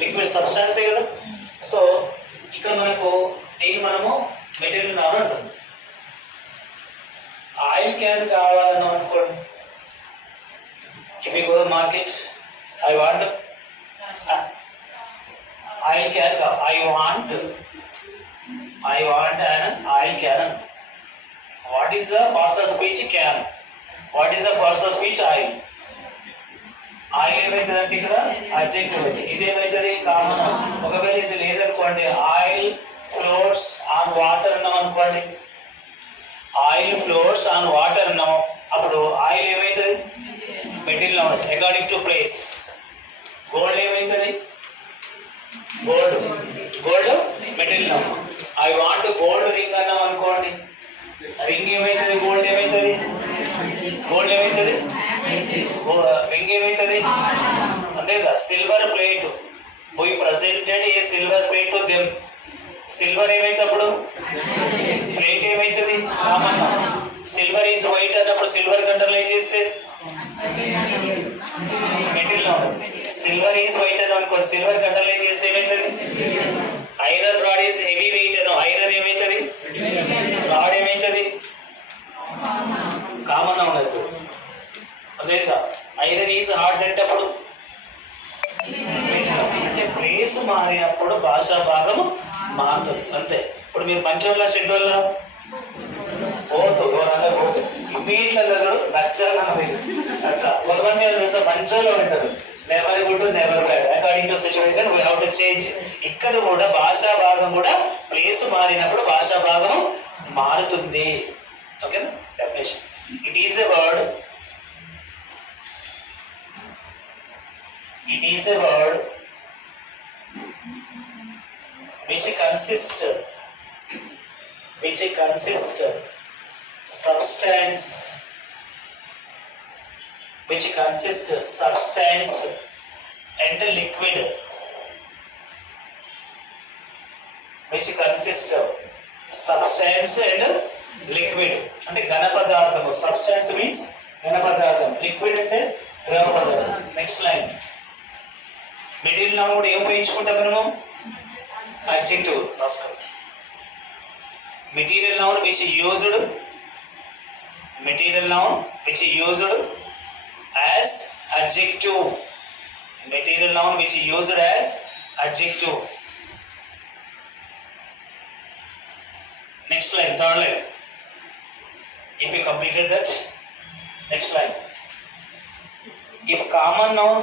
Liquid substance కదా. So ఇక్కడ మనకు దీన్ని మనము మెటీరియల్ నౌన్ అంటుంది. ఆయిల్ క్యాన్ కావాలని అనుకోండి, if you go market, I want oil can, I want an oil can. What is the parts of speech? Can. What is the parts of speech? Oil. Oil ఏమైతుందంటే ఇక్కడ adjective, ఇదేమైతుంది common. ఒకవేళ ఇది లేదనుకోండి, oil floats on water అన్నాం అనుకోండి, oil floats on water అన్నాము, అప్పుడు oil ఏమైతుంది మెటీరియల్ అవుతుంది అకార్డింగ్ టు ప్లేస్. గోల్డ్ ఏమైతుంది గోల్డ్ మెటీరియల్ అవుతుంది. ఐ వాంట్ గోల్డ్ రింగ్ అన్నాం అనుకోండి, రింగ్ ఏమైతుంది గోల్డ్ ఏమైతుంది రింగ్ ఏమైతుంది అంతే కదా. Silver plate, we presented A silver plate to them. Silver ఏమైతే అప్పుడు ప్లేట్ ఏమైతుంది కామన్. సిల్వర్ ఈజ్ వైట్ అన్నప్పుడు సిల్వర్ కండర్లో ఏం చేస్తే మెటీరియల్ ఉంటుంది. సిల్వర్ ఈజ్ వైట్ అని అనుకోండి, సిల్వర్ కండర్లో ఏం చేస్తే ఏమైతుంది. Iron rod is heavy weight Anu, iron ఏమైతుంది రాడ్ ఏమైతుంది కామన్ ఉండదు. అదేగా ఐరన్ ఈజ్ హార్డ్ అంటే అప్పుడు అంటే ప్లేస్ మారినప్పుడు భాషా భాగము మారుతుంది అంతే. ఇప్పుడు మీరు మంచోళ్ళ షెడ్యూల్ ఇమీడియట్లలో నచ్చాలని అట్లా కొంతమంది మంచోళ్ళు ఉంటారు, never good never bad according to situation we have to change. ఇక్కడ కూడా భాషా భాగం కూడా ప్లేస్ మారినప్పుడు భాషా భాగం మారుతుంది. ఓకేనా. Definition, it is a word which consists substance and liquid. Which consists of substance and liquid అంటే ఘన పదార్థము. సబ్స్టాన్స్ మీన్స్ ఘన పదార్థం, లిక్విడ్ అంటే ద్రవ పదార్థం. నెక్స్ట్ లైన్, మెటీరియల్ నౌన్ కూడా ఏం ఉపయోగించుకుంటాం మనము అడ్జెక్టివ్ రాసుకోండి. Material noun which used as adjective. Material noun which used as adjective. Next line, third line. If you completed that, next line. If common noun